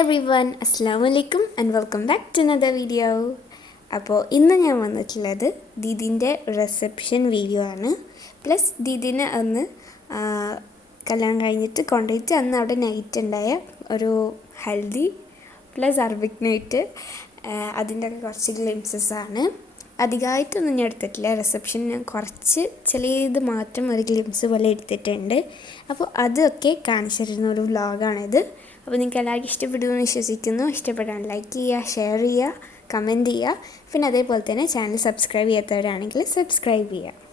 everyone, Assalamu alaikum and welcome back to another video. അപ്പോൾ ഇന്ന് ഞാൻ വന്നിട്ടുള്ളത് ദീദിൻ്റെ റിസപ്ഷൻ വീഡിയോ ആണ്. പ്ലസ് ദീദിനെ അന്ന് കല്യാണം കഴിഞ്ഞിട്ട് കൊണ്ടുപോയിട്ട് അന്ന് അവിടെ നൈറ്റ് ഉണ്ടായ ഒരു ഹൽദി പ്ലസ് അറബിക് നൈറ്റ് അതിൻ്റെയൊക്കെ കുറച്ച് ഗ്ലിംസസ് ആണ്. അധികമായിട്ടൊന്നും ഞാൻ എടുത്തിട്ടില്ല. റിസപ്ഷൻ ഞാൻ കുറച്ച് ചെറിയത് മാത്രം ഒരു ഗ്ലിംസ് പോലെ എടുത്തിട്ടുണ്ട്. അപ്പോൾ അതൊക്കെ കാണിച്ചു തരുന്ന ഒരു വ്ളോഗാണിത്. അപ്പോൾ നിങ്ങൾക്ക് എല്ലാവർക്കും ഇഷ്ടപ്പെടുമെന്ന് വിശ്വസിക്കുന്നു. ഇഷ്ടപ്പെടാൻ ലൈക്ക് ചെയ്യുക, ഷെയർ ചെയ്യുക, കമൻറ്റ് ചെയ്യുക. പിന്നെ അതേപോലെ തന്നെ ചാനൽ സബ്സ്ക്രൈബ് ചെയ്യാത്തവരാണെങ്കിൽ സബ്സ്ക്രൈബ് ചെയ്യുക.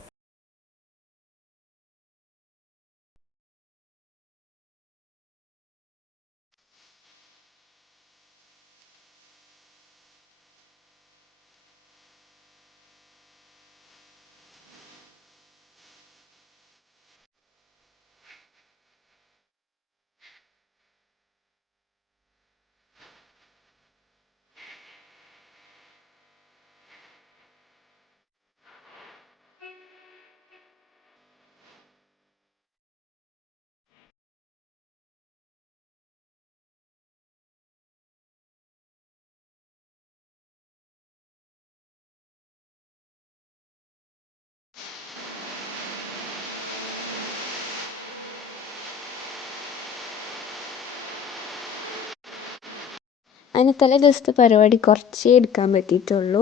അതിന് തലേ ദിവസത്തെ പരിപാടി കുറച്ചേ എടുക്കാൻ പറ്റിയിട്ടുള്ളൂ.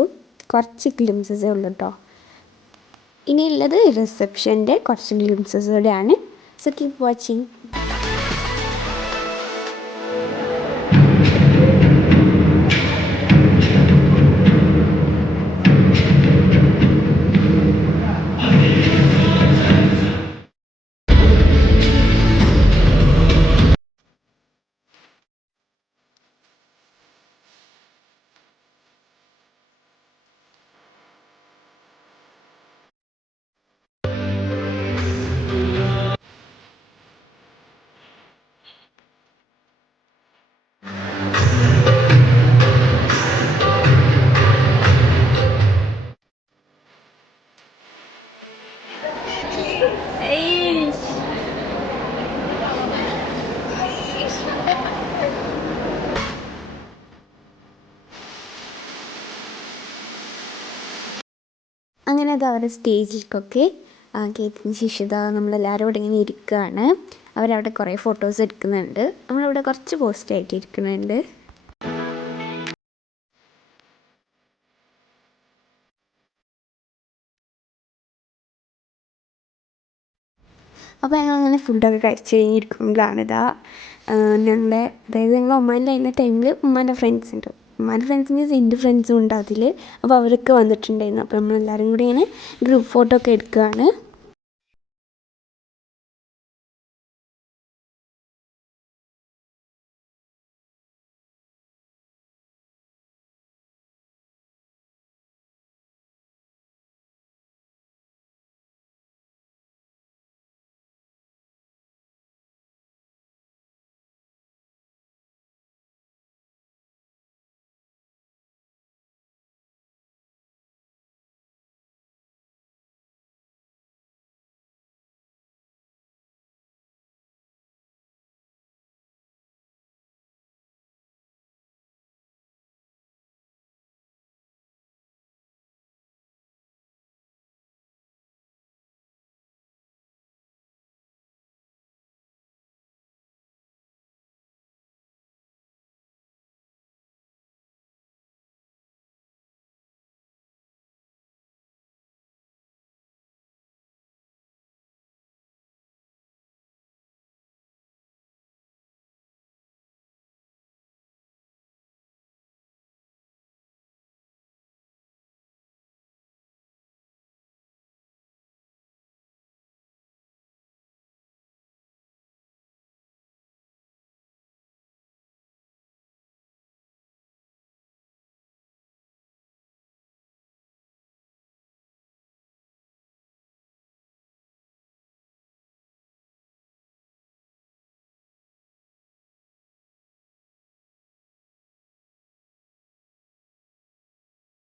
കുറച്ച് ഗ്ലിംസസേ ഉള്ളൂ കേട്ടോ. ഇനിയുള്ളത് റിസപ്ഷൻ്റെ കുറച്ച് ഗ്ലിംസസ് കൂടെയാണ്. So keep watching. അങ്ങനെ അത് അവരുടെ സ്റ്റേജിലേക്കൊക്കെ കയറ്റിയതിന് ശേഷം നമ്മളെല്ലാവരും ഇവിടെ ഇങ്ങനെ ഇരിക്കുകയാണ്. അവരവിടെ കുറേ ഫോട്ടോസ് എടുക്കുന്നുണ്ട്. നമ്മളിവിടെ കുറച്ച് പോസ്റ്റായിട്ട് ഇരിക്കുന്നുണ്ട്. അപ്പോൾ ഞങ്ങളങ്ങനെ ഫുഡൊക്കെ കഴിച്ച് കഴിഞ്ഞിരിക്കുമ്പോഴാണിതാ ഞങ്ങൾ ഒമാനിൽ ആയിരുന്ന ടൈമിൽ ഉമ്മാൻ്റെ ഫ്രണ്ട്സ് ഉണ്ട്. ഉമ്മാൻ്റെ ഫ്രണ്ട്സ് മീൻസ് എൻ്റെ ഫ്രണ്ട്സും ഉണ്ട് അതിൽ. അപ്പോൾ അവരൊക്കെ വന്നിട്ടുണ്ടായിരുന്നു. അപ്പോൾ നമ്മളെല്ലാവരും കൂടി ഇങ്ങനെ ഗ്രൂപ്പ് ഫോട്ടോ ഒക്കെ എടുക്കുകയാണ്.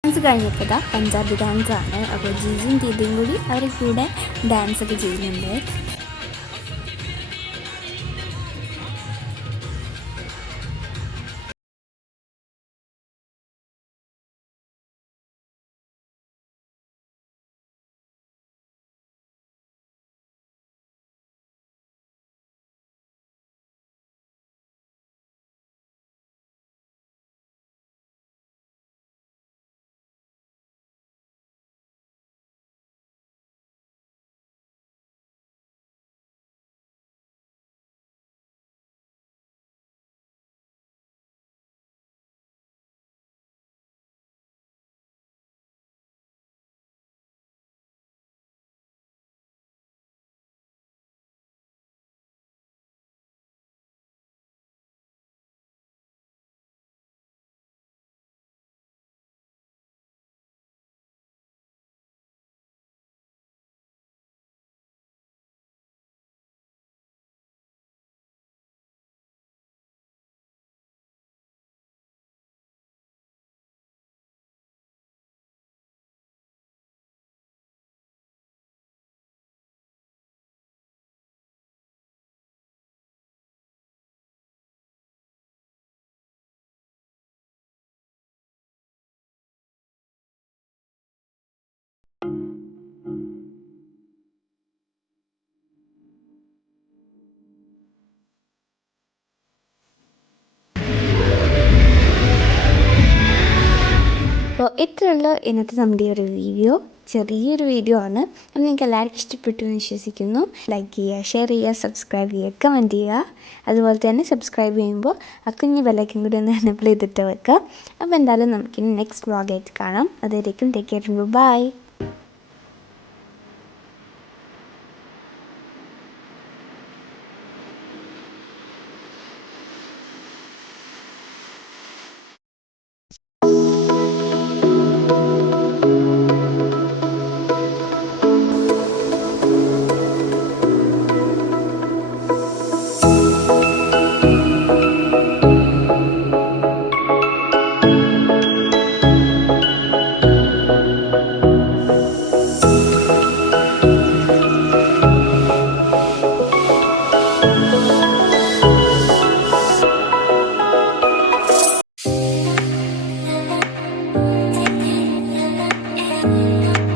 ഡാൻസ് കഴിഞ്ഞപ്പോൾ പഞ്ചാബി ഡാൻസാണ്. അപ്പോൾ ജിജിയും ദീദിയും കൂടി അവരുടെ കൂടെ ഡാൻസൊക്കെ ചെയ്യുന്നുണ്ട്. ഇത്രയുള്ള ഇന്നത്തെ നമ്മുടെ ഒരു വീഡിയോ. ചെറിയൊരു വീഡിയോ ആണ്. അത് നിങ്ങൾക്ക് എല്ലാവർക്കും ഇഷ്ടപ്പെട്ടു എന്ന് വിശ്വസിക്കുന്നു. ലൈക്ക് ചെയ്യുക, ഷെയർ ചെയ്യുക, സബ്സ്ക്രൈബ് ചെയ്യുക, കമൻറ്റ് ചെയ്യുക. അതുപോലെ തന്നെ സബ്സ്ക്രൈബ് ചെയ്യുമ്പോൾ ആ കുഞ്ഞ് ബെല്ലൈക്കൻ കൂടി ഒന്ന് എനേബിൾ ചെയ്തിട്ട് വെക്കുക. അപ്പോൾ എന്തായാലും നമുക്കിനി നെക്സ്റ്റ് വ്ളോഗായിട്ട് കാണാം. അതുവരേക്കും ടേക്ക് കെയർ, ബൈ.